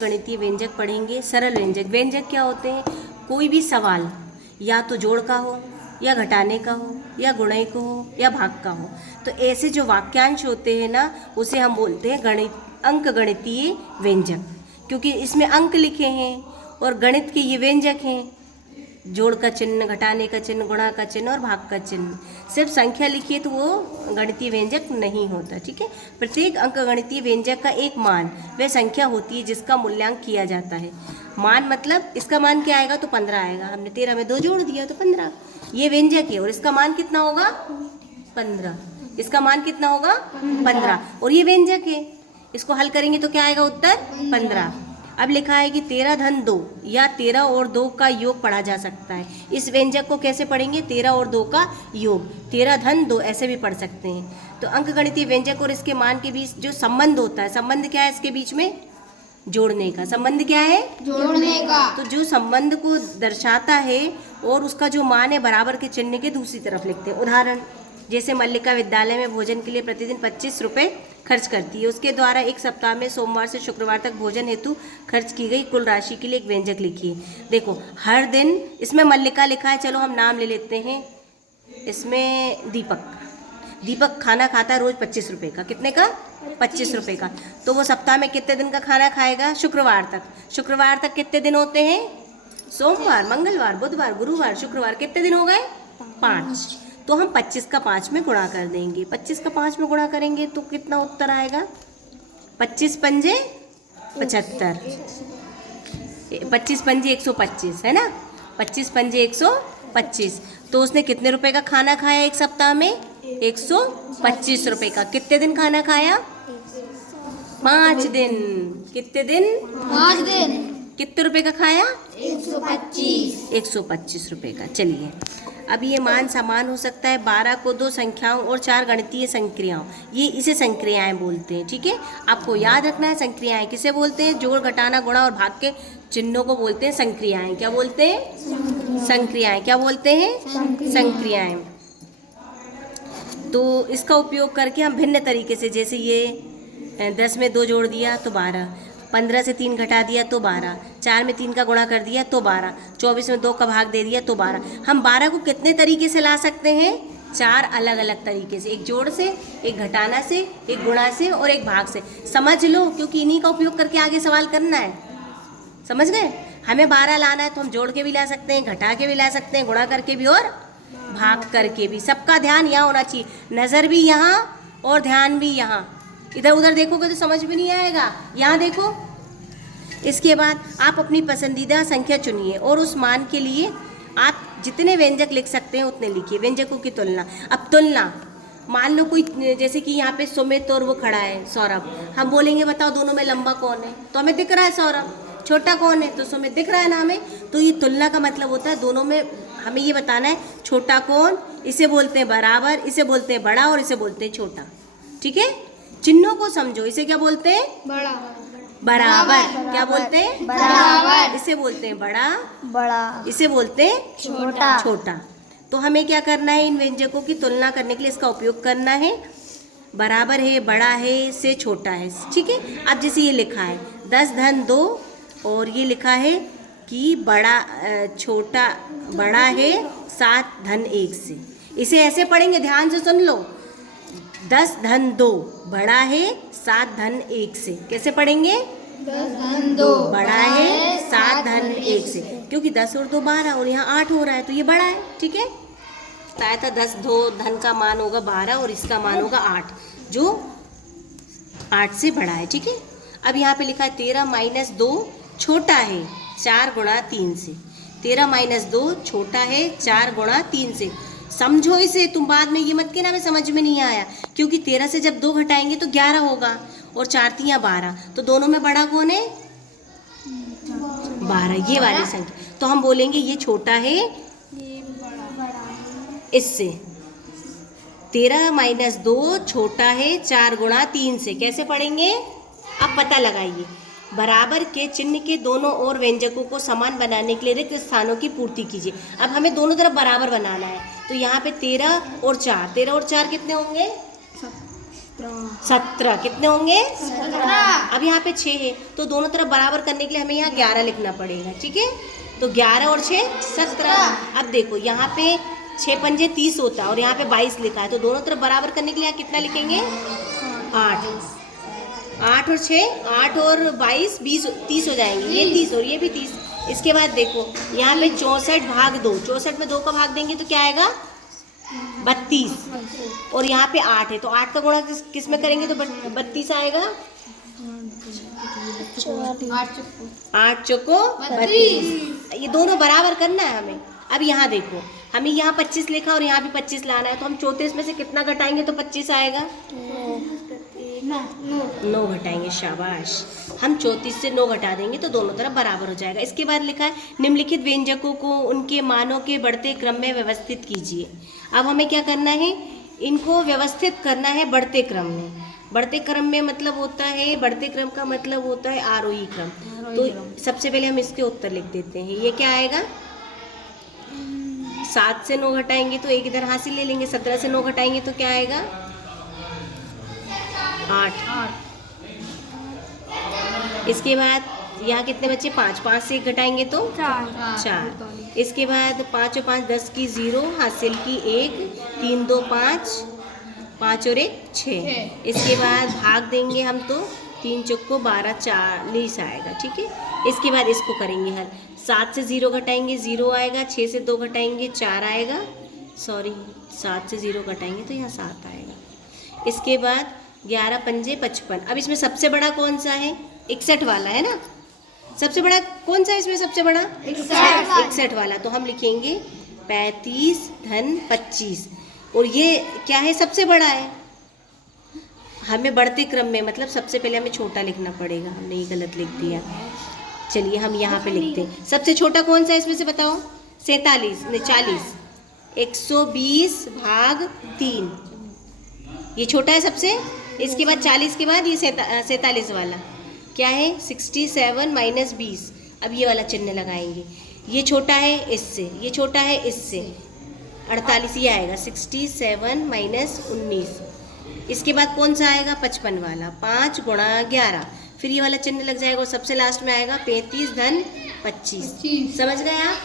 गणितीय व्यंजक पढ़ेंगे। सरल व्यंजक। व्यंजक क्या होते हैं? कोई भी सवाल या तो जोड़ का हो, या घटाने का हो, या गुणय को हो, या भाग का हो। तो ऐसे जो वाक्यांश होते हैं ना, उसे हम बोलते हैं अंक गणितीय व्यंजक, क्योंकि इसमें अंक लिखे हैं और गणित के ये व्यंजक हैं। जोड़ का चिन्ह, घटाने का चिन्ह, गुणा का चिन्ह और भाग का चिन्ह। सिर्फ संख्या लिखिए तो वो गणितीय व्यंजक नहीं होता। ठीक है। प्रत्येक अंक गणितीय व्यंजक का एक मान वह संख्या होती है जिसका मूल्यांकन किया जाता है। मान मतलब इसका मान क्या आएगा? तो 15 आएगा। हमने 13 में 2 जोड़ दिया तो 15। ये व्यंजक है और इसका मान कितना होगा? 15। इसका मान कितना होगा? 15। और ये व्यंजक है, इसको हल करेंगे तो क्या आएगा? उत्तर 15। अब लिखा है कि 13 धन 2 या 13 और 2 का योग पढ़ा जा सकता है। इस व्यंजक को कैसे पढ़ेंगे? 13 और 2 का योग, 13 धन 2 ऐसे भी पढ़ सकते हैं। तो अंक गणितीय व्यंजक और इसके मान के बीच जो संबंध होता है, संबंध क्या है इसके बीच में? जोड़ने का। संबंध क्या है? जोड़ने का। तो जो संबंध को दर्शाता है और उसका जो मान है बराबर के चिन्ह के दूसरी तरफ लिखते हैं। उदाहरण जैसे मल्लिका विद्यालय में भोजन के लिए प्रतिदिन 25 रुपये खर्च करती है। उसके द्वारा एक सप्ताह में सोमवार से शुक्रवार तक भोजन हेतु खर्च की गई कुल राशि के लिए एक व्यंजक लिखिए। देखो हर दिन, इसमें मल्लिका लिखा है, चलो हम नाम ले लेते हैं। इसमें दीपक खाना खाता है रोज 25 रुपये का। कितने का? 25 रुपये का। तो वो सप्ताह में कितने दिन का खाना खाएगा? शुक्रवार तक। शुक्रवार तक कितने दिन होते हैं? सोमवार, मंगलवार, बुधवार, गुरुवार, शुक्रवार। कितने दिन हो गए? 5। तो हम 25 का 5 में गुणा कर देंगे। 25 का 5 में गुणा करेंगे तो कितना उत्तर आएगा? 25 पंजे 75, 25 पंजे 125 है ना। 25 पंजे 125। तो उसने कितने रुपए का खाना खाया एक सप्ताह में? 125 रुपए का। कितने दिन खाना खाया? 5 दिन। कितने दिन? 5 दिन। कितने रुपए का खाया? 125 रुपए का। चलिए, अब ये मान समान हो सकता है 12 को 2 संख्याओं और 4 गणितीय संक्रियाओं। ये इसे संक्रियाएं बोलते हैं। ठीक है, आपको याद रखना है संक्रियाएं किसे बोलते हैं? जोड़, घटाना, गुणा और भाग के चिन्हों को बोलते हैं संक्रियाएं। क्या बोलते हैं? संक्रियाएं। क्या बोलते हैं? संक्रियाएं। तो इसका उपयोग करके हम भिन्न तरीके से, जैसे ये 10 में 2 जोड़ दिया तो 12, 15 से 3 घटा दिया तो 12, 4 में 3 का गुणा कर दिया तो 12, 24 में 2 का भाग दे दिया तो 12। हम 12 को कितने तरीके से ला सकते हैं? 4 अलग अलग तरीके से। एक जोड़ से, एक घटाना से, एक गुणा से और एक भाग से। समझ लो, क्योंकि इन्हीं का उपयोग करके आगे सवाल करना है। समझ गए? हमें 12 लाना है तो हम जोड़ के भी ला सकते हैं, घटा के भी ला सकते हैं, गुणा करके भी और भाग करके भी। सबका ध्यान यहाँ होना चाहिए, नज़र भी यहाँ और ध्यान भी यहाँ। इधर उधर देखोगे तो समझ भी नहीं आएगा। यहाँ देखो। इसके बाद आप अपनी पसंदीदा संख्या चुनिए और उस मान के लिए आप जितने व्यंजक लिख सकते हैं उतने लिखिए। व्यंजकों की तुलना। अब तुलना, मान लो कोई, जैसे कि यहाँ पे सुमित और वो खड़ा है सौरभ। हम बोलेंगे बताओ दोनों में लंबा कौन है? तो हमें दिख रहा है सौरभ। छोटा कौन है? तो सुमित दिख रहा है ना हमें। तो ये तुलना का मतलब होता है दोनों में हमें ये बताना है छोटा कौन। इसे बोलते हैं बराबर, इसे बोलते हैं बड़ा और इसे बोलते हैं छोटा। ठीक है, चिन्हों को समझो। इसे क्या बोलते हैं? बड़ा। बराबर। क्या बोलते हैं? बराबर। इसे बोलते हैं बड़ा, बड़ा। इसे बोलते हैं छोटा। छोटा। तो हमें क्या करना है? इन व्यंजकों की तुलना करने के लिए इसका उपयोग करना है। बराबर है, बड़ा है, से छोटा है। ठीक है। अब जैसे ये लिखा है 10 धन 2 और ये लिखा है कि छोटा बड़ा है 7 धन 1 से। इसे ऐसे पढ़ेंगे, ध्यान से सुन लो। 10 धन 2 बड़ा है 7 धन 1 से। कैसे पढ़ेंगे? 10 धन 2 बड़ा है 7 धन 1 से, क्योंकि 10 और 2 12 और यहाँ 8 हो रहा है तो ये बड़ा है। ठीक है। बताया था 10 2 धन का मान होगा 12 और इसका मान होगा 8, जो 8 से बड़ा है। ठीक है। अब यहाँ पे लिखा है 13 माइनस 2 छोटा है 4 गुणा 3 से। 13 माइनस 2 छोटा है 4 गुणा 3 से। समझो इसे। तुम बाद में ये मत कहना हमें समझ में नहीं आया, क्योंकि 13 से जब 2 घटाएंगे तो 11 होगा और 4 3 12। तो दोनों में बड़ा कौन है? 12, ये वाली संख्या। तो हम बोलेंगे ये छोटा है इससे। 13 माइनस 2 छोटा है 4 गुणा 3 से। कैसे पढ़ेंगे? अब पता लगाइए। बराबर के चिन्ह के दोनों ओर व्यंजकों को समान बनाने के लिए रिक्त स्थानों की पूर्ति कीजिए। अब हमें दोनों तरफ बराबर बनाना है। तो यहाँ पे 13 और 4, 13 और 4 कितने होंगे? 17 कितने होंगे? 17। अब यहाँ पे 6 है तो दोनों तरफ बराबर करने के लिए हमें यहाँ 11 लिखना पड़ेगा, ठीक है। तो 11 और 6 17। अब देखो यहाँ पे 6 पंजे 30 होता है और यहाँ पे 22 लिखा है, तो दोनों तरफ बराबर करने के लिए यहाँ कितना लिखेंगे? 8। 8 और 6 8 और 22 20 30 हो जाएंगे, ये 30 और ये भी 30। इसके बाद देखो यहाँ पे 64 भाग 2, 64 में 2 का भाग देंगे तो क्या आएगा? 32। और यहाँ पे 8 है तो 8 का गुणा किस में करेंगे तो 32 आएगा। 8 चौको 32। ये दोनों बराबर करना है हमें। अब यहाँ देखो हमें यहाँ 25 लिखा और यहाँ भी 25 लाना है, तो हम 34 में से कितना घटाएंगे तो 25 आएगा? 9 घटाएंगे, शाबाश। हम 34 से 9 घटा देंगे तो दोनों तरफ बराबर हो जाएगा। इसके बाद लिखा है निम्नलिखित व्यंजकों को उनके मानों के बढ़ते क्रम में व्यवस्थित कीजिए। अब हमें क्या करना है? इनको व्यवस्थित करना है बढ़ते क्रम में। बढ़ते क्रम में मतलब होता है, बढ़ते क्रम का मतलब होता है आरोही क्रम। तो सबसे पहले हम इसके उत्तर लिख देते हैं। ये क्या आएगा? 7 से 9 घटाएंगे तो एक इधर हासिल ले लेंगे, 17 से 9 घटाएंगे तो क्या आएगा? 8। इसके बाद यहाँ कितने बच्चे? 5 5 से 1 घटाएंगे तो 4। इसके बाद 5 और 5 10 की 0, हासिल की 1, 3 2 5, 5 और 1 6। इसके बाद भाग देंगे हम तो 3 चौको 12 40 आएगा, ठीक है। इसके बाद इसको करेंगे हल। 7 से 0 घटाएंगे 0 आएगा, 6 से 2 घटाएंगे 4 आएगा, 7 से 0 घटाएंगे तो यहाँ 7 आएगा। इसके बाद 11 पंजे 55। अब इसमें सबसे बड़ा कौन सा है? 61 वाला है ना। सबसे बड़ा कौन सा है इसमें? सबसे बड़ा 61 वाला। तो हम लिखेंगे 35 धन 25। और ये क्या है? सबसे बड़ा है। हमें बढ़ते क्रम में मतलब सबसे पहले हमें छोटा लिखना पड़ेगा, हमने ये गलत लिख दिया। चलिए हम यहाँ पे लिखते हैं। सबसे छोटा कौन सा है इसमें से बताओ? 47 नहीं 40। 120 भाग 3 ये छोटा है सबसे। इसके बाद 40 के बाद ये 47 वाला क्या है? 67 माइनस 20। अब ये वाला चिन्ह लगाएंगे। ये छोटा है इससे, ये छोटा है इससे। 48 ये आएगा 67 माइनस 19। इसके बाद कौन सा आएगा? 55 वाला। 5 गुणा 11, फिर ये वाला चिन्ह लग जाएगा और सबसे लास्ट में आएगा 35 धन 25। समझ गए आप?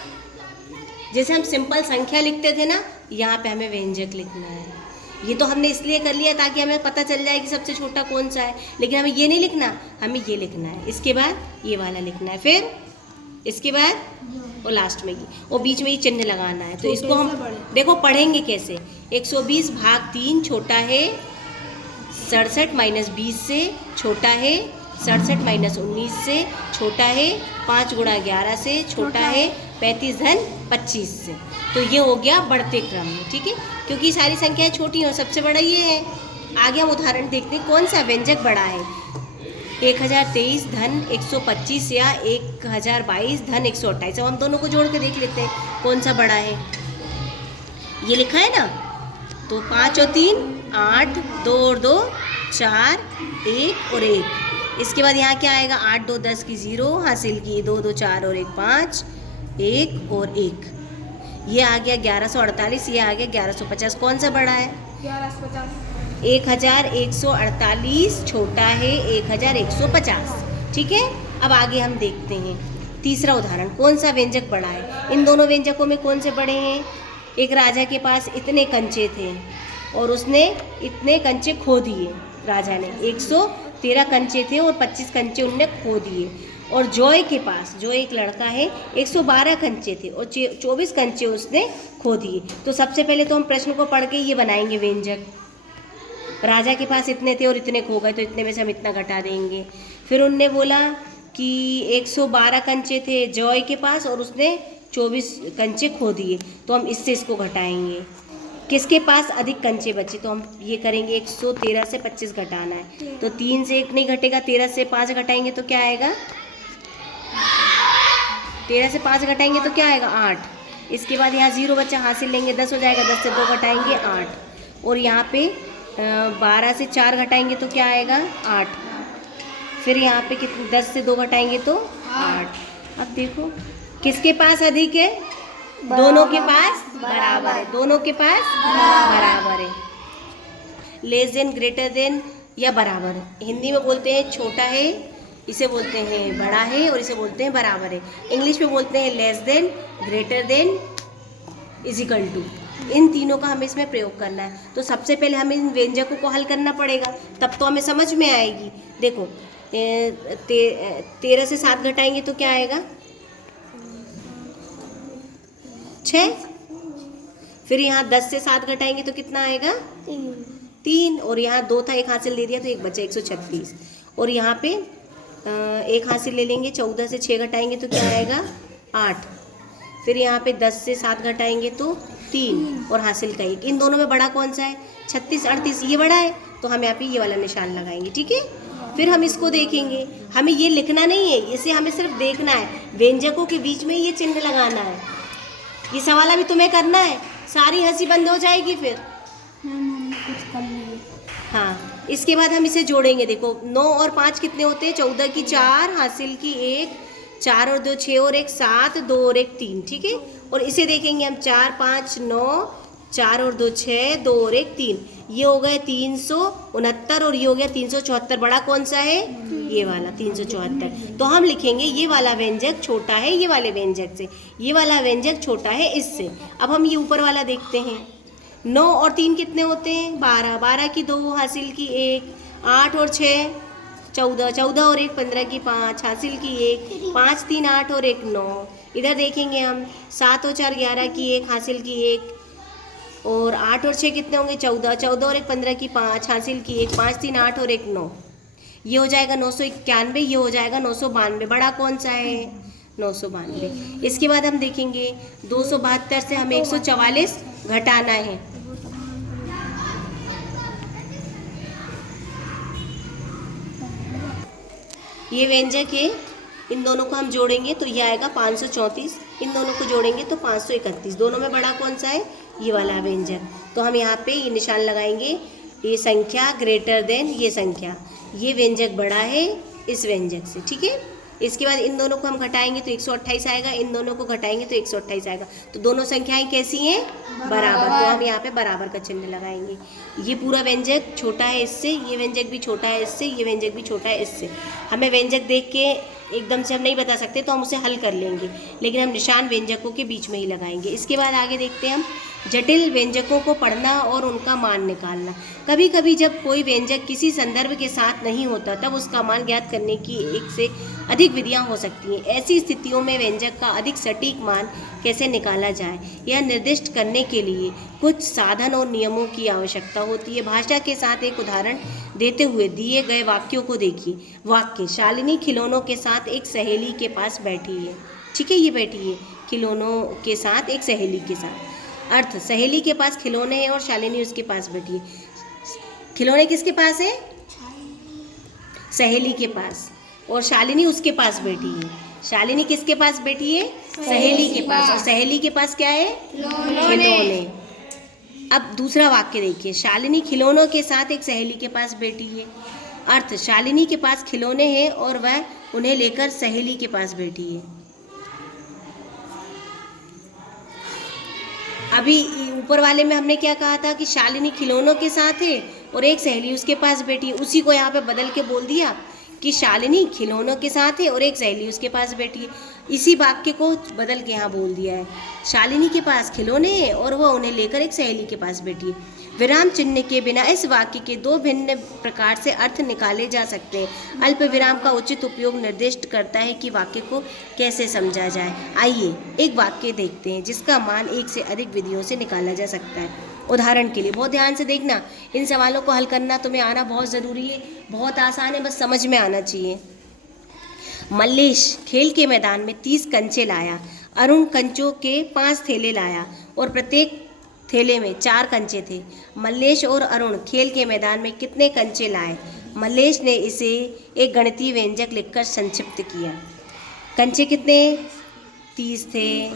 जैसे हम सिंपल संख्या लिखते थे ना, यहाँ पे हमें व्यंजक लिखना है। ये तो हमने इसलिए कर लिया ताकि हमें पता चल जाए कि सबसे छोटा कौन सा है, लेकिन हमें ये नहीं लिखना, हमें ये लिखना है। इसके बाद ये वाला लिखना है, फिर इसके बाद और लास्ट में ये और बीच में ये चिन्ह लगाना है। तो इसको हम देखो पढ़ेंगे कैसे। 120 भाग 3 छोटा है 67 माइनस 20 से, छोटा है 67 माइनस 19 से, छोटा है 5 गुणा 11 से, छोटा है 35 धन 25 से। तो ये हो गया बढ़ते क्रम में, ठीक है, क्योंकि सारी संख्याएं छोटी हैं और सबसे बड़ा ये है। आगे हम उदाहरण देखते हैं कौन सा व्यंजक बड़ा है। 1023 धन 125 या 1022 धन 128। अब हम दोनों को जोड़ के देख लेते हैं कौन सा बड़ा है। ये लिखा है ना, तो 5 और 3 8, 2 और 2 4, 1 और 1। इसके बाद यहाँ क्या आएगा? 8 2 10 की 0, हासिल की 2 2 4 और 1 5, 1 और 1। ये आ गया 1148, ये आ गया 1150। कौन सा बड़ा है? 1148 छोटा है 1150, ठीक है। अब आगे हम देखते हैं तीसरा उदाहरण। कौन सा व्यंजक बड़ा है? इन दोनों व्यंजकों में कौन से बड़े हैं? एक राजा के पास इतने कंचे थे और उसने इतने कंचे खो दिए। राजा ने 113 कंचे थे और 25 कंचे उनने खो दिए। और जॉय के पास, जो एक लड़का है, 112 कंचे थे और 24 कंचे उसने खो दिए। तो सबसे पहले तो हम प्रश्न को पढ़ के ये बनाएंगे व्यंजक। राजा के पास इतने थे और इतने खो गए, तो इतने में से हम इतना घटा देंगे। फिर उनने बोला कि 112 कंचे थे जॉय के पास और उसने 24 कंचे खो दिए, तो हम इससे इसको घटाएंगे। किसके पास अधिक कंचे बचे? तो हम ये करेंगे 113 से 25 घटाना है, तो 3 से 1 नहीं घटेगा, 13 से 5 घटाएंगे तो क्या आएगा? 13 से 5 घटाएंगे तो क्या आएगा? 8। इसके बाद यहाँ 0 बच्चा, हासिल लेंगे 10 हो जाएगा, 10 से 2 घटाएंगे 8। और यहाँ पे 12 से 4 घटाएंगे तो क्या आएगा? 8। फिर यहाँ पे कितने? 10 से 2 घटाएंगे तो 8। अब देखो किसके पास अधिक है? दोनों के पास बराबर है, दोनों के पास बराबर है। लेस देन, ग्रेटर देन या बराबर। हिंदी में बोलते हैं छोटा है, इसे बोलते हैं बड़ा है, और इसे बोलते हैं बराबर है। इंग्लिश में बोलते हैं less than, greater than, is equal to. इन तीनों का हमें इसमें प्रयोग करना है। तो सबसे पहले हमें इन व्यंजकों को हल करना पड़ेगा, तब तो हमें समझ में आएगी। देखो 13 से 7 घटाएंगे तो क्या आएगा? 6। फिर यहाँ 10 से 7 घटाएंगे तो कितना आएगा? 3। और यहाँ 2 था, 1 हासिल दे दिया तो 1 बचा, 136। और यहाँ पे 1 हासिल ले लेंगे। 14 से 6 घटाएंगे तो क्या आएगा? 8। फिर यहाँ पे 10 से 7 घटाएंगे तो 3 और हासिल का 1। इन दोनों में बड़ा कौन सा है? 36, 38, ये बड़ा है, तो हम यहाँ पे ये वाला निशान लगाएंगे। ठीक है, फिर हम इसको देखेंगे। हमें ये लिखना नहीं है, इसे हमें सिर्फ देखना है। व्यंजकों के बीच में ये चिन्ह लगाना है। ये सवाल अभी तुम्हें करना है, सारी हंसी बंद हो जाएगी फिर। हाँ, इसके बाद हम इसे जोड़ेंगे। देखो 9 और 5 कितने होते हैं? 14 की 4, हासिल की 1, 4 और 2 6 और 1 7, 2 और 1 3। ठीक है, और इसे देखेंगे हम 4 5 9, 4 और 2 6, 2 और 1 3। ये हो गए 369 और ये हो गया 374। बड़ा कौन सा है? ये वाला 374। तो हम लिखेंगे ये वाला व्यंजक छोटा है ये वाले व्यंजक से, ये वाला व्यंजक छोटा है इससे। अब हम ये ऊपर वाला देखते हैं। 9 और 3 कितने होते हैं? 12, 12 की 2, हासिल की 1, 8 और 6 14, 14 और 1 15 की 5, हासिल की 1, 5 3 8 और 1 9। इधर देखेंगे हम 7 और 4 11 की 1, हासिल की 1, और 8 और 6 कितने होंगे? 14, 14 और 1 15 की 5, हासिल की 1, 5 3 8 और 1 9। ये हो जाएगा 991, ये हो जाएगा 992। बड़ा कौन सा है? 992। इसके बाद हम देखेंगे 272 से हमें 144 घटाना है। ये व्यंजक है, इन दोनों को हम जोड़ेंगे तो ये आएगा 534। इन दोनों को जोड़ेंगे तो 531। दोनों में बड़ा कौन सा है? ये वाला व्यंजक। तो हम यहाँ पे ये निशान लगाएंगे, ये संख्या ग्रेटर देन ये संख्या। ये व्यंजक बड़ा है इस व्यंजक से। ठीक है, इसके बाद इन दोनों को हम घटाएंगे तो 128 आएगा, इन दोनों को घटाएंगे तो 128 आएगा। तो दोनों संख्याएं कैसी हैं? बराबर। तो हम यहाँ पे बराबर का चिन्ह लगाएंगे। ये पूरा व्यंजक छोटा है इससे, ये व्यंजक भी छोटा है इससे, ये व्यंजक भी छोटा है इससे। हमें व्यंजक देख के एकदम से हम नहीं बता सकते, तो हम उसे हल कर लेंगे, लेकिन हम निशान व्यंजकों के बीच में ही लगाएंगे। इसके बाद आगे देखते हैं हम जटिल व्यंजकों को पढ़ना और उनका मान निकालना। कभी कभी जब कोई व्यंजक किसी संदर्भ के साथ नहीं होता तब उसका मान ज्ञात करने की एक से अधिक विधियां हो सकती हैं। ऐसी स्थितियों में व्यंजक का अधिक सटीक मान कैसे निकाला जाए, यह निर्दिष्ट करने के लिए कुछ साधन और नियमों की आवश्यकता होती है। भाषा के साथ एक उदाहरण देते हुए दिए गए वाक्यों को देखिए। वाक्य: शालिनी खिलौनों के साथ एक सहेली के पास बैठी है। ठीक है, ये बैठी है खिलौनों के साथ एक सहेली के साथ। अर्थ: सहेली के पास खिलौने हैं और शालिनी उसके पास बैठी है। खिलौने किसके पास है? सहेली के पास। और शालिनी उसके पास बैठी है। शालिनी किसके पास बैठी है? सहेली के पास। और सहेली के पास क्या है? खिलौने। अब दूसरा वाक्य देखिए, शालिनी खिलौनों के साथ एक सहेली के पास बैठी है। अर्थ: शालिनी के पास खिलौने हैं और वह उन्हें लेकर सहेली के पास बैठी है। अभी ऊपर वाले में हमने क्या कहा था कि शालिनी खिलौनों के साथ है और एक सहेली उसके पास बैठी है। उसी को यहाँ पे बदल के बोल दिया कि शालिनी खिलौनों के साथ है और एक सहेली उसके पास बैठी है। इसी वाक्य को बदल के यहाँ बोल दिया है, शालिनी के पास खिलौने हैं और वह उन्हें लेकर एक सहेली के पास बैठी है। विराम चिन्ह के बिना इस वाक्य के दो भिन्न प्रकार से अर्थ निकाले जा सकते हैं। अल्प विराम का उचित उपयोग निर्दिष्ट करता है कि वाक्य को कैसे समझा जाए। आइए एक वाक्य देखते हैं जिसका मान एक से अधिक विधियों से निकाला जा सकता है। उदाहरण के लिए बहुत ध्यान से देखना, इन सवालों को हल करना तुम्हें आना बहुत ज़रूरी है। बहुत आसान है, बस समझ में आना चाहिए। मल्लेश खेल के मैदान में 30 कंचे लाया। अरुण कंचों के 5 थैले लाया और प्रत्येक थैले में 4 कंचे थे। मल्लेश और अरुण खेल के मैदान में कितने कंचे लाए? मल्लेश ने इसे एक गणितीय व्यंजक लिखकर संक्षिप्त किया। कंचे कितने? 30 थे।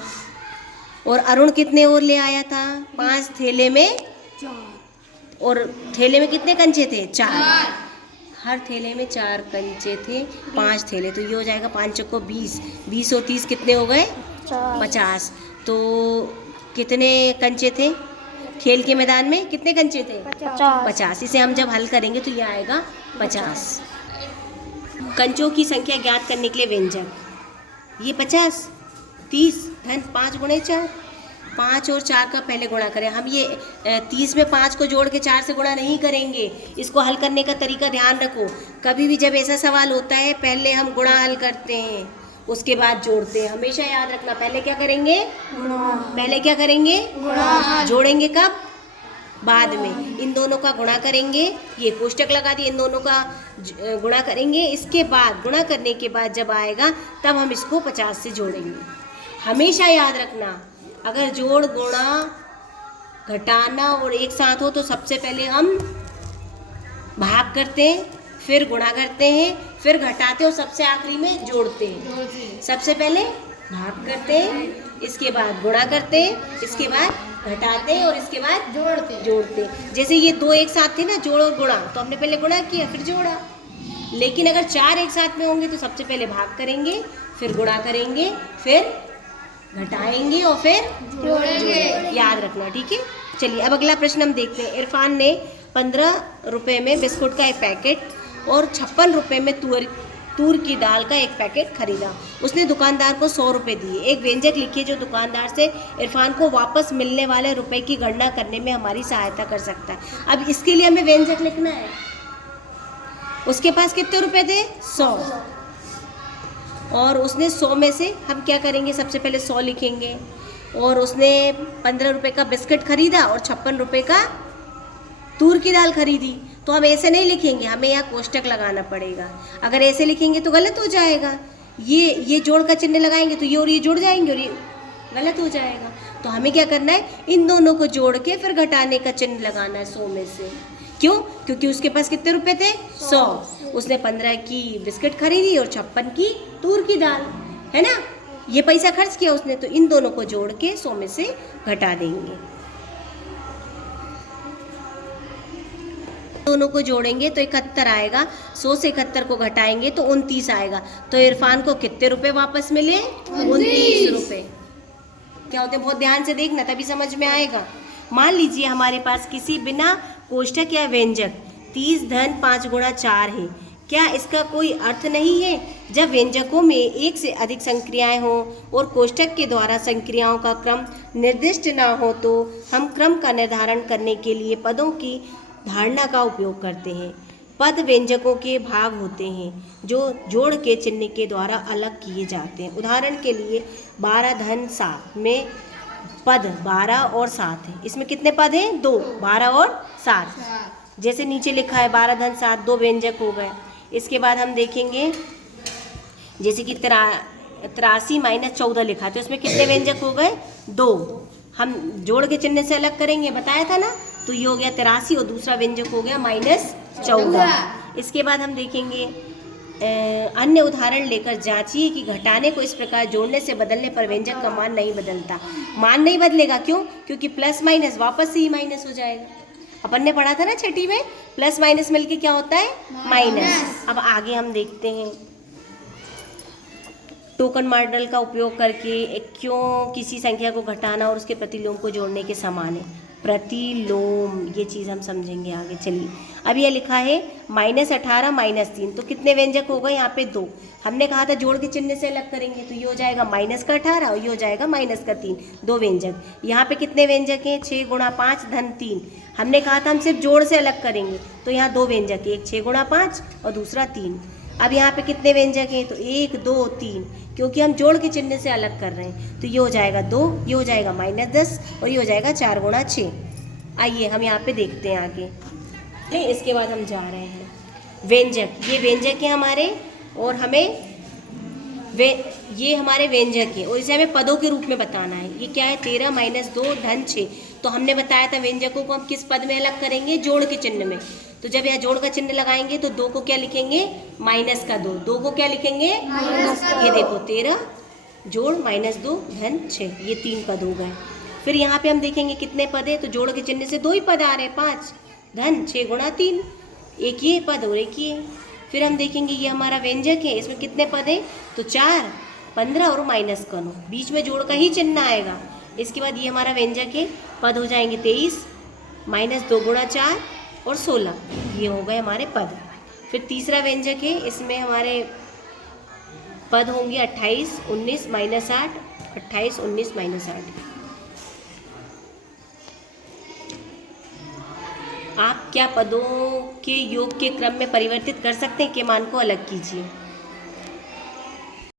और अरुण कितने और ले आया था? 5 थैले में 4। और थैले में कितने कंचे थे? 4। हर थैले में 4 कंचे थे, 5 थैले, तो ये हो जाएगा 5 चौको 20। 20 और 30 कितने हो गए? 50। तो कितने कंचे थे? खेल के मैदान में कितने कंचे थे? 50। 50। इसे हम जब हल करेंगे तो ये आएगा 50। कंचों की संख्या ज्ञात करने के लिए व्यंजक, ये 50, 30 धन 5 गुणे 4, 5 और 4 का पहले गुणा करें। हम ये 30 में 5 को जोड़ के 4 से गुणा नहीं करेंगे। इसको हल करने का तरीका ध्यान रखो। कभी भी जब ऐसा सवाल होता है पहले हम गुणा हल करते हैं, उसके बाद जोड़ते हैं। हमेशा याद रखना, पहले क्या करेंगे? पहले क्या करेंगे? जोड़ेंगे कब? बाद में। इन दोनों का गुणा करेंगे, ये कोष्टक लगा दिए, इन दोनों का गुणा करेंगे। इसके बाद गुणा करने के बाद जब आएगा तब हम इसको 50 से जोड़ेंगे। हमेशा याद रखना, अगर जोड़ गुणा घटाना और एक साथ हो तो सबसे पहले हम भाग करते हैं, फिर गुणा करते हैं, फिर घटाते हैं और सबसे आखिरी में जोड़ते हैं। सबसे पहले भाग करते हैं, इसके बाद गुणा करते हैं, इसके बाद घटाते हैं और इसके बाद जोड़ते हैं। जैसे ये 2 एक साथ थे ना, जोड़ और गुणा, तो हमने पहले गुणा किया फिर जोड़ा। लेकिन अगर 4 एक साथ में होंगे तो सबसे पहले भाग करेंगे, फिर गुणा करेंगे, फिर घटाएंगे और फिर जोड़ेंगे। याद रखना, ठीक है। चलिए अब अगला प्रश्न हम देखते हैं। इरफान ने 15 रुपये में बिस्कुट का एक पैकेट और 56 रुपये में तूर की दाल का एक पैकेट खरीदा। उसने दुकानदार को 100 रुपये दिए। एक व्यंजक लिखिए जो दुकानदार से इरफान को वापस मिलने वाले रुपए की गणना करने में हमारी सहायता कर सकता है। अब इसके लिए हमें व्यंजक लिखना है। उसके पास कितने रुपए थे? 100। और उसने 100 में से हम क्या करेंगे, सबसे पहले 100 लिखेंगे। और उसने 15 रुपये का बिस्किट खरीदा और 56 रुपये का तूर की दाल खरीदी। तो हम ऐसे नहीं लिखेंगे, हमें यहाँ कोष्टक लगाना पड़ेगा। अगर ऐसे लिखेंगे तो गलत हो जाएगा। ये जोड़ का चिन्ह लगाएंगे तो ये और ये जुड़ जाएंगे और ये गलत हो जाएगा। तो हमें क्या करना है, इन दोनों को जोड़ के फिर घटाने का चिन्ह लगाना है 100 में से। क्यों? क्योंकि उसके पास कितने रुपए थे? 100। उसने 15 की बिस्किट खरीदी और 56 की तूर की दाल, है ना। ये पैसा खर्च किया उसने, तो इन दोनों को जोड़ के 100 में से घटा देंगे। दोनों को जोड़ेंगे तो 71 आएगा। 100 से 71 को घटाएंगे तो 29 आएगा। तो इरफान को कितने रुपए वापस मिले? 29 रुपए। क्या होते हैं, बहुत ध्यान से देखना तभी समझ में आएगा। मान लीजिए हमारे पास किसी बिना कोष्टक या व्यंजक 30 धन 5 गुणा 4 है। क्या इसका कोई अर्थ नहीं है? जब व्यंजकों में एक से अधिक संक्रियाएं हों और कोष्टक के द्वारा संक्रियाओं का क्रम निर्दिष्ट न हो तो हम क्रम का निर्धारण करने के लिए पदों की धारणा का उपयोग करते हैं। पद व्यंजकों के भाग होते हैं जो जोड़ के चिन्ह के द्वारा अलग किए जाते हैं। उदाहरण के लिए 12 धन 7 में पद 12 और 7 है। इसमें कितने पद हैं? 2, 12 और 7। जैसे नीचे लिखा है 12 धन 7, 2 व्यंजक हो गए। इसके बाद हम देखेंगे जैसे कि 83 माइनस 14 लिखा है, तो इसमें कितने व्यंजक हो गए? 2। हम जोड़ के चिन्ह से अलग करेंगे, बताया था ना। तो ये हो गया 83 और दूसरा व्यंजक हो गया माइनस 14। इसके बाद हम देखेंगे अन्य उदाहरण लेकर जांचिए कि घटाने को इस प्रकार जोड़ने से बदलने पर व्यंजक का मान नहीं बदलता। मान नहीं बदलेगा, क्यों? क्योंकि प्लस माइनस वापस से ही माइनस हो जाएगा। अपन ने पढ़ा था ना छठी में, प्लस माइनस मिलके क्या होता है? माइनस। अब आगे हम देखते हैं टोकन मॉडल का उपयोग करके क्यों किसी संख्या को घटाना और उसके प्रतिलोम को जोड़ने के समान है। प्रतिलोम, ये चीज़ हम समझेंगे आगे। चलिए अब ये लिखा है -18 -3, तो कितने व्यंजक हो गए? यहाँ पे 2। हमने कहा था जोड़ के चिन्ह से अलग करेंगे तो ये हो जाएगा -18 और ये हो जाएगा -3, 2 व्यंजक। यहाँ पे कितने व्यंजक हैं? 6 गुणा 5 धन 3। हमने कहा था हम सिर्फ जोड़ से अलग करेंगे तो यहाँ 2 व्यंजक है, एक 6 गुणा 5 और दूसरा 3। अब यहाँ पे कितने व्यंजक हैं? तो 1 2 3, क्योंकि हम जोड़ के चिन्ह से अलग कर रहे हैं। तो ये हो जाएगा 2, ये हो जाएगा -10 और ये हो जाएगा 4 गुणा 6। आइए हम यहाँ पे देखते हैं आगे। इसके बाद हम जा रहे हैं व्यंजक। ये व्यंजक है हमारे और हमें ये हमारे व्यंजक है और इसे हमें पदों के रूप में बताना है। ये क्या है? 13 - 2 धन 6। तो हमने बताया था व्यंजकों को हम किस पद में अलग करेंगे? जोड़ के चिन्ह में। तो जब यहाँ जोड़ का चिन्ह लगाएंगे तो 2 को क्या लिखेंगे? -2। 2 को क्या लिखेंगे? ये देखो 13 जोड़ -2 धन 6, ये 3 पद हो गए। फिर यहाँ पे हम देखेंगे कितने पद है, तो जोड़ के चिन्ह से 2 ही पद आ रहे हैं, 5 धन 6 गुणा 3, एक ये पद और एक ये। फिर हम देखेंगे ये हमारा व्यंजक है, इसमें कितने पद है? तो 4, 15 और -9, बीच में जोड़ का ही चिन्ह आएगा। इसके बाद ये हमारा व्यंजक है, पद हो जाएंगे 23 माइनस 2 गुणा 4 और 16, ये हो गए हमारे पद। फिर तीसरा व्यंजक है, इसमें हमारे पद होंगे 28 19 माइनस 8, 28 19 माइनस 8। आप क्या पदों के योग के क्रम में परिवर्तित कर सकते हैं के मान को अलग कीजिए।